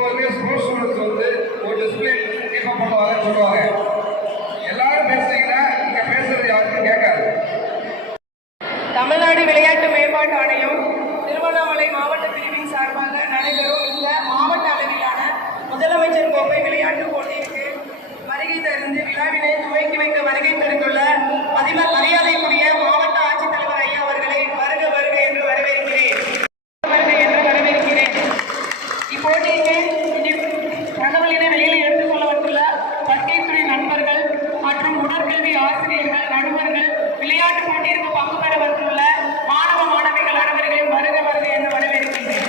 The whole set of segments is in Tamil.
எப்போதுமே ஸ்போர்ட்ஸ் ஸ்டூடெண்ட்ஸ் வந்து ஒரு டிசிப்ளின் கீப்பப் பண்ணுவாங்கன்னு சொல்லுவாங்க. எல்லாரும் பேசுறீங்கன்னா இங்க பேசுறது யாருக்கும் கேட்காது. தமிழ்நாடு விளையாட்டு மேம்பாட்டு ஆணையம் திருவண்ணாமலை மாவட்ட பிரிவின் சார்பாக நடைபெறும் இந்த மாவட்ட அளவிலான முதலமைச்சர் கோப்பை விளையாட்டுப் போட்டிக்கு வருகை தந்து விழாவினை துவக்கி வைக்க வருகை தந்துள்ள மரியாதைக்குரிய மாவட்ட ஆட்சித்தலைவர் ஐயா அவர்களை வருக வருக என்று வரவேற்கிறேன். இப்போட்டிக்கு தகவலினை வெளியில் எடுத்துக் கொள்ள வந்துள்ள பட்டியத்துறை நண்பர்கள் மற்றும் உடற்கல்வி ஆசிரியர்கள், நடுவர்கள், விளையாட்டு போட்டிற்கு பங்கு பெற வந்துள்ள மாணவ மாணவிகள் அனைவரையும் வருக வருக என்று வரவேற்கின்றேன்.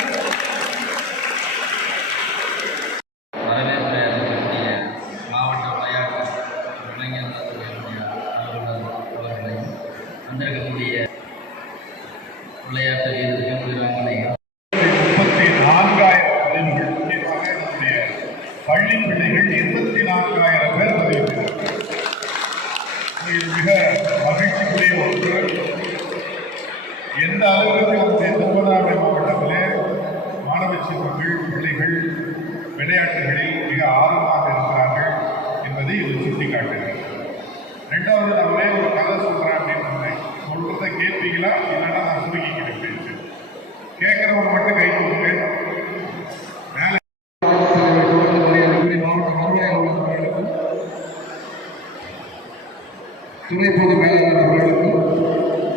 மாவட்ட விளையாட்டு இளைஞர் அவர்களையும் வந்திருக்கக்கூடிய விளையாட்டு வீரர்கள் வீராங்கனைகள் 34,000 பள்ளி பிள்ளைகள் 24,000 பேர் பதிவு. மிக மகிழ்ச்சிக்குரிய ஒன்று. எந்த அளவுக்கு நம்முடைய திருவண்ணாமலை மாவட்டத்திலே மாணவ செல்வங்கள் பிள்ளைகள் விளையாட்டுகளில் மிக ஆர்வமாக இருக்கிறார்கள் என்பதை இது சுட்டிக்காட்டுகிறது. ரெண்டாவது, நம்மளே ஒரு கதை சொல்கிறேன் அப்படின்னு சொன்னேன். சொல்றதை கேட்பீங்களா இல்லைன்னா நான் சுருக்கிக்கிட்டு பேசு. கேட்குறவங்க மட்டும் கை கொடுங்க. மேலே மாவட்ட வருவாய் அலுவலர்களுக்கும் துணை பொது மேலாளர் அவர்களுக்கும்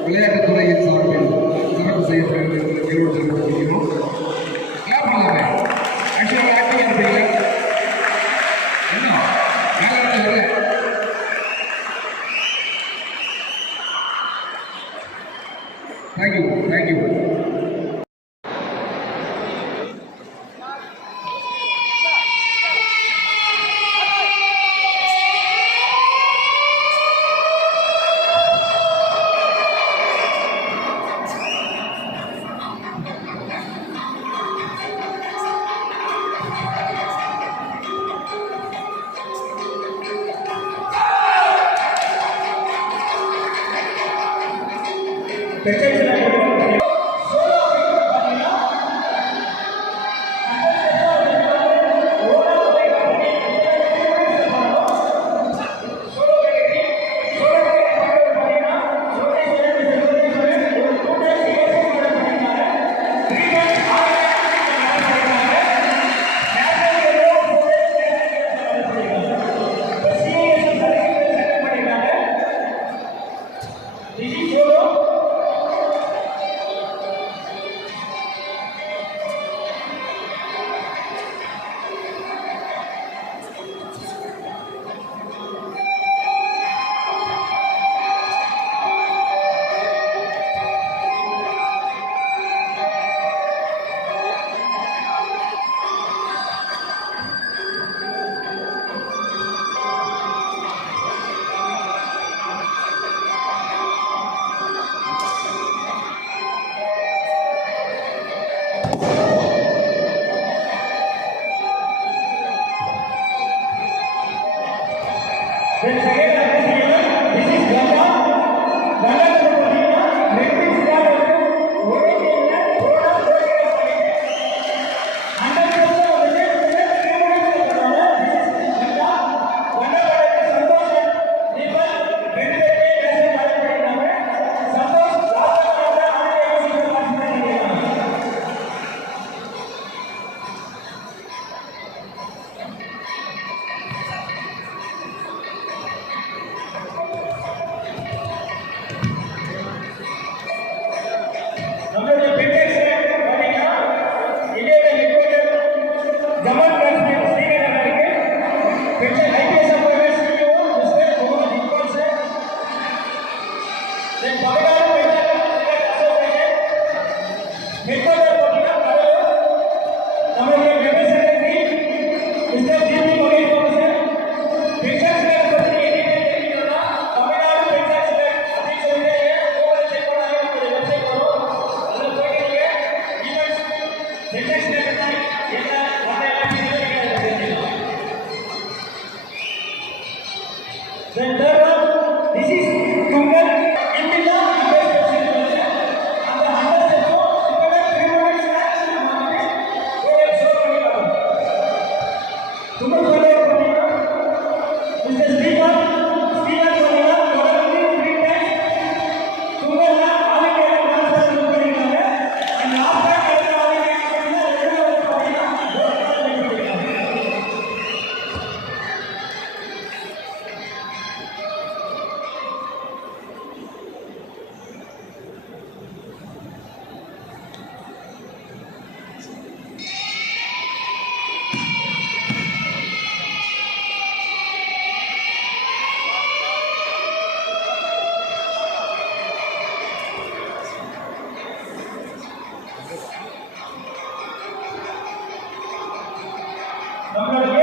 விளையாட்டுத்துறையின் சார்பில் சிறப்பு செய்யப்படுகிறது தெரிவிக்கணும். ஆக்சுவலாக ஆக்டிங் இருப்பீங்க என்ன மேலே தேங்க்யூ தேங்க்யூ. நம்மளுடைய